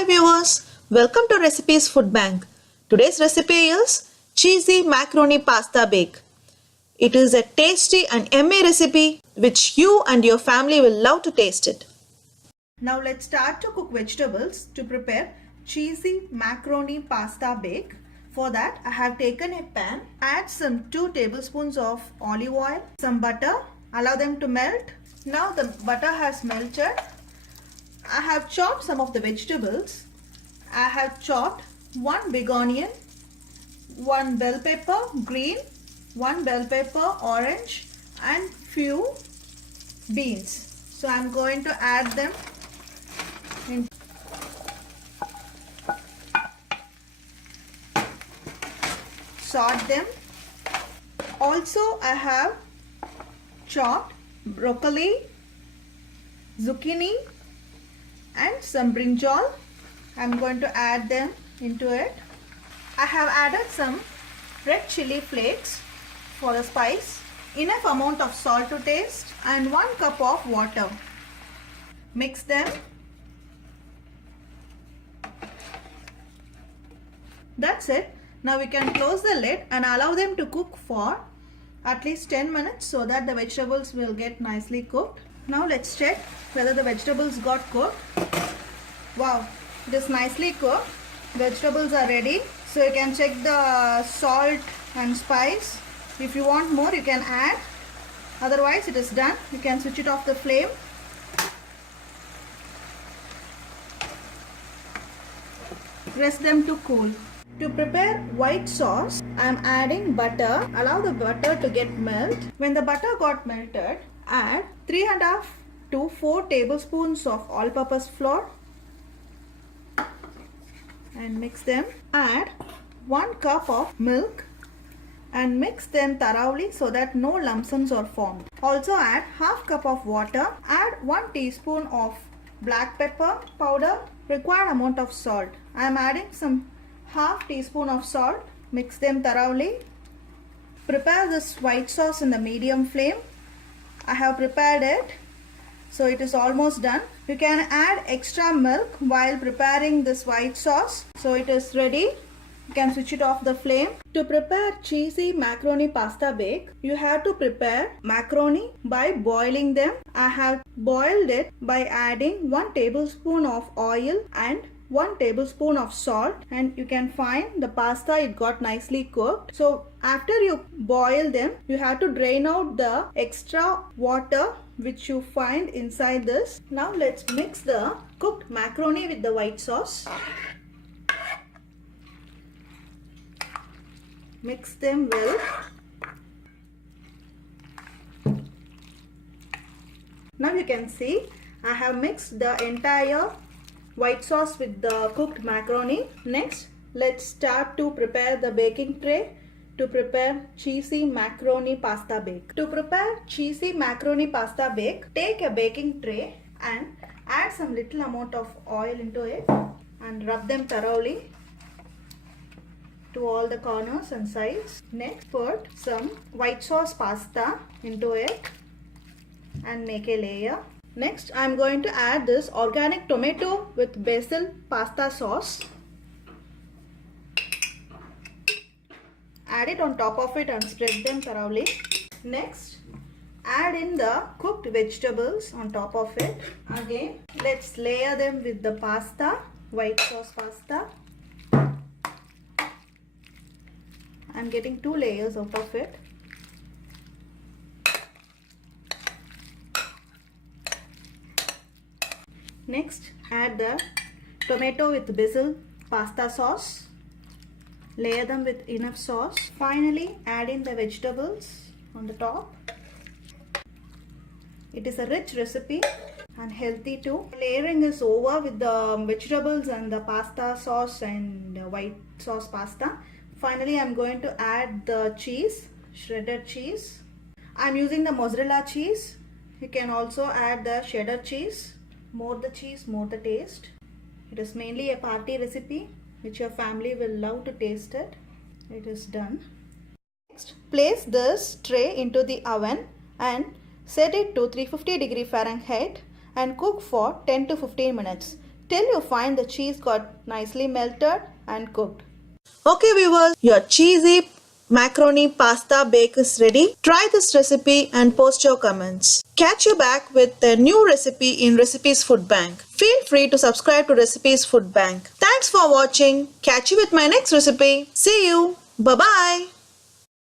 Hi viewers, welcome to Recipes Food Bank. Today's recipe is cheesy macaroni pasta bake. It is a tasty and yummy recipe which you and your family will love to taste it. Now let's start to cook vegetables to prepare cheesy macaroni pasta bake. For that I have taken a pan, add some 2 tablespoons of olive oil, some butter, allow them to melt. Now the butter has melted. I have chopped some of the vegetables. I have chopped 1 big onion, 1 bell pepper green, 1 bell pepper orange and few beans. So I am going to add them in. Sort them. Also I have chopped broccoli, zucchini and some brinjal. I am going to add them into it. I have added some red chili flakes for the spice, enough amount of salt to taste and 1 cup of water. Mix them. That's it. Now we can close the lid and allow them to cook for at least 10 minutes so that the vegetables will get nicely cooked. Now let's check whether the vegetables got cooked. Wow, it is nicely cooked. Vegetables are ready. So you can check the salt and spice. If you want more you can add. Otherwise it is done. You can switch it off the flame. Rest them to cool. To prepare white sauce, I am adding butter. Allow the butter to get melt. When the butter got melted, add 3.5 to 4 tablespoons of all-purpose flour and mix them. Add 1 cup of milk and mix them thoroughly so that no lumps are formed. Also add half cup of water. Add 1 teaspoon of black pepper powder. Required amount of salt. I am adding some half teaspoon of salt. Mix them thoroughly. Prepare this white sauce in the medium flame. I have prepared it, so it is almost done. You can add extra milk while preparing this white sauce. So it is ready. You can switch it off the flame. To prepare cheesy macaroni pasta bake, you have to prepare macaroni by boiling them. I have boiled it by adding 1 tablespoon of oil and 1 tablespoon of salt, and you can find the pasta, it got nicely cooked. So after you boil them, you have to drain out the extra water which you find inside this. Now let's mix the cooked macaroni with the white sauce. Mix them well. Now you can see I have mixed the entire white sauce with the cooked macaroni. Next, let's start to prepare the baking tray to prepare cheesy macaroni pasta bake. To prepare cheesy macaroni pasta bake, take a baking tray and add some little amount of oil into it and rub them thoroughly to all the corners and sides. Next, put some white sauce pasta into it and make a layer. Next, I am going to add this organic tomato with basil pasta sauce. Add it on top of it and spread them thoroughly. Next, add in the cooked vegetables on top of it. Again, let's layer them with the pasta, white sauce pasta. I am getting 2 layers out of it. Next, add the tomato with basil pasta sauce. Layer them with enough sauce. Finally, add in the vegetables on the top. It is a rich recipe and healthy too. Layering is over with the vegetables and the pasta sauce and white sauce pasta. Finally, I am going to add the cheese, shredded cheese. I am using the mozzarella cheese. You can also add the cheddar cheese. More the cheese, more the taste. It is mainly a party recipe which your family will love to taste it. It is done. Next, place this tray into the oven and set it to 350 degree Fahrenheit and cook for 10 to 15 minutes. till you find the cheese got nicely melted and cooked. Okay viewers, your cheesy macaroni pasta bake is ready. Try this recipe and post your comments. Catch you back with a new recipe in Recipes Food Bank. Feel free to subscribe to Recipes Food Bank. Thanks for watching. Catch you with my next recipe. See you. Bye-bye.